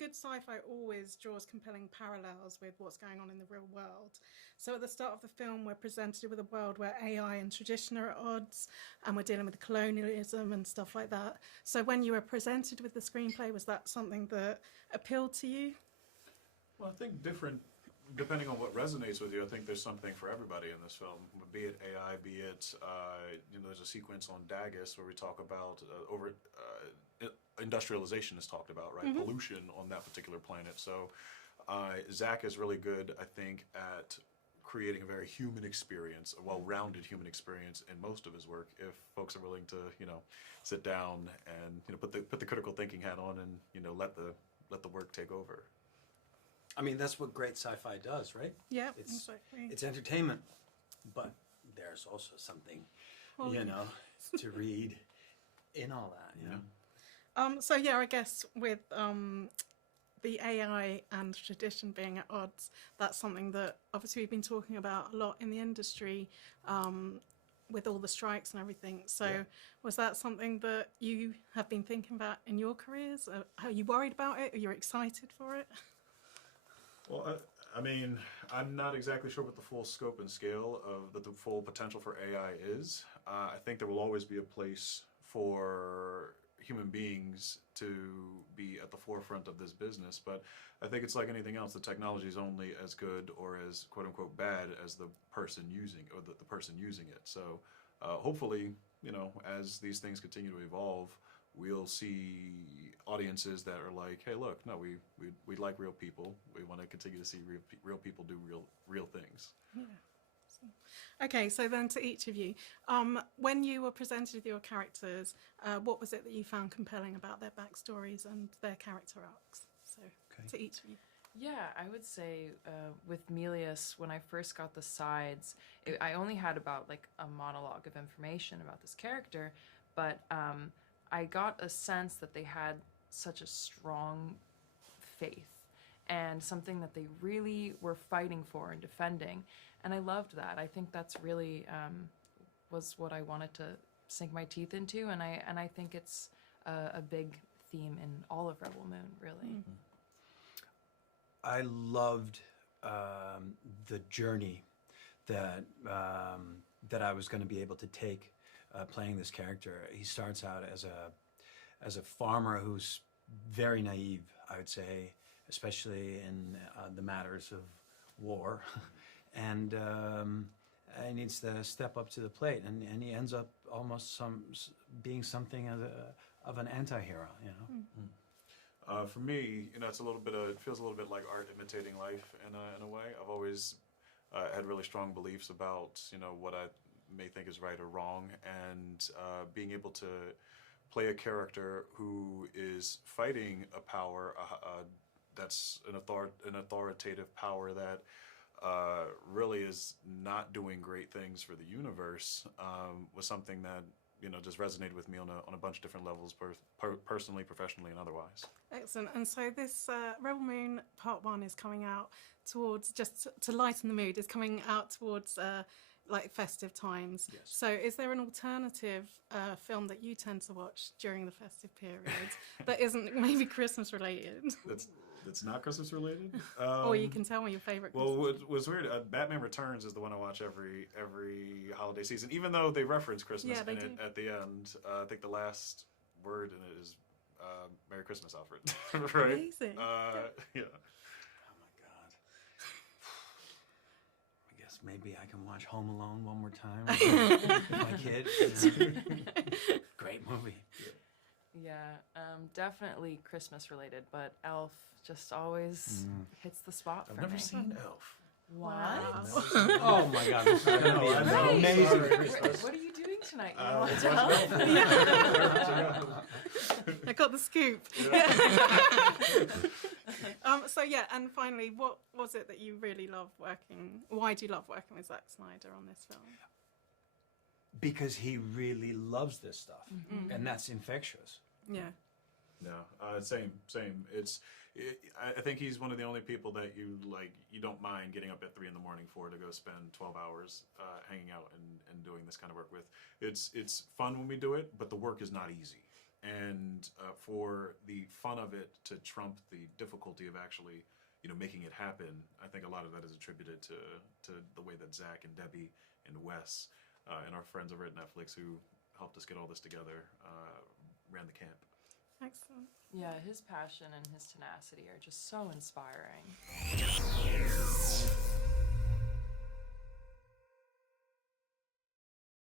good sci-fi always draws compelling parallels with what's going on in the real world. So at the start of the film, we're presented with a world where AI and tradition are at odds, and we're dealing with colonialism and stuff like that. So when you were presented with the screenplay, was that something that appealed to you? Well, I think depending on what resonates with you, I think there's something for everybody in this film. Be it AI, be it, there's a sequence on Daggis where we talk about industrialization is talked about, right? Mm-hmm. Pollution on that particular planet. So Zach is really good, I think, at creating a very human experience, a well-rounded human experience in most of his work. If folks are willing to, sit down and put the critical thinking hat on and let the work take over. I mean, that's what great sci-fi does, right? Yeah, exactly. It's entertainment, but there's also something, to read in all that. So yeah, I guess with the AI and tradition being at odds, that's something that obviously we've been talking about a lot in the industry with all the strikes and everything. So was that something that you have been thinking about in your careers? Are you worried about it? Are you excited for it? Well, I mean, I'm not exactly sure what the full scope and scale of the full potential for AI is. I think there will always be a place for human beings to be at the forefront of this business, but I think it's like anything else. The technology is only as good or as quote unquote bad as the person using or the person using it. So hopefully, as these things continue to evolve, we'll see audiences that are like, hey, look, no, we like real people. We want to continue to see real people do real things. Yeah. Okay, so then to each of you, when you were presented with your characters, what was it that you found compelling about their backstories and their character arcs? So to each of you. Yeah, I would say with Melius, when I first got the sides, I only had about like a monologue of information about this character, but I got a sense that they had such a strong faith and something that they really were fighting for and defending. And I loved that. I think that's really was what I wanted to sink my teeth into, and I think it's a big theme in all of Rebel Moon, really. Mm-hmm. I loved the journey that I was going to be able to take playing this character. He starts out as a farmer who's very naive, I would say, especially in the matters of war, and he needs to step up to the plate, and he ends up almost being something of an anti-hero, For me, it's it feels a little bit like art imitating life in a way. I've always had really strong beliefs about, what I may think is right or wrong, and being able to play a character who is fighting a power that's an authoritative power that really is not doing great things for the universe was something that just resonated with me on a bunch of different levels, personally, professionally, and otherwise. Excellent. And so this Rebel Moon Part 1 is coming out towards, just to lighten the mood, is coming out towards like festive times. Yes. So is there an alternative film that you tend to watch during the festive period that isn't maybe Christmas related? That's not Christmas related. Or you can tell me your favorite. Well, what's weird, Batman Returns is the one I watch every holiday season, even though they reference Christmas Yeah, they do. at the end. I think the last word in it is Merry Christmas, Alfred. Right? Amazing. Yeah. Oh my God. I guess maybe I can watch Home Alone one more time with my kid. Great movie. Yeah, definitely Christmas related, but Elf just always hits the spot for I've me. never seen Elf. What? Oh my God, this is going to be Right. amazing. What are you doing tonight? You Uh, want watch to Elf. I got the scoop. So yeah, and finally, what was it that you really loved working? Why do you love working with Zack Snyder on this film? Because he really loves this stuff, and that's infectious. Yeah. No, same. I think he's one of the only people that you don't mind getting up at 3 a.m. for to go spend 12 hours hanging out and doing this kind of work with. It's fun when we do it, but the work is not easy. and for the fun of it to trump the difficulty of actually, making it happen, I think a lot of that is attributed to the way that Zach and Debbie and Wes and our friends over at Netflix who helped us get all this together ran the camp. Excellent. Yeah, his passion and his tenacity are just so inspiring.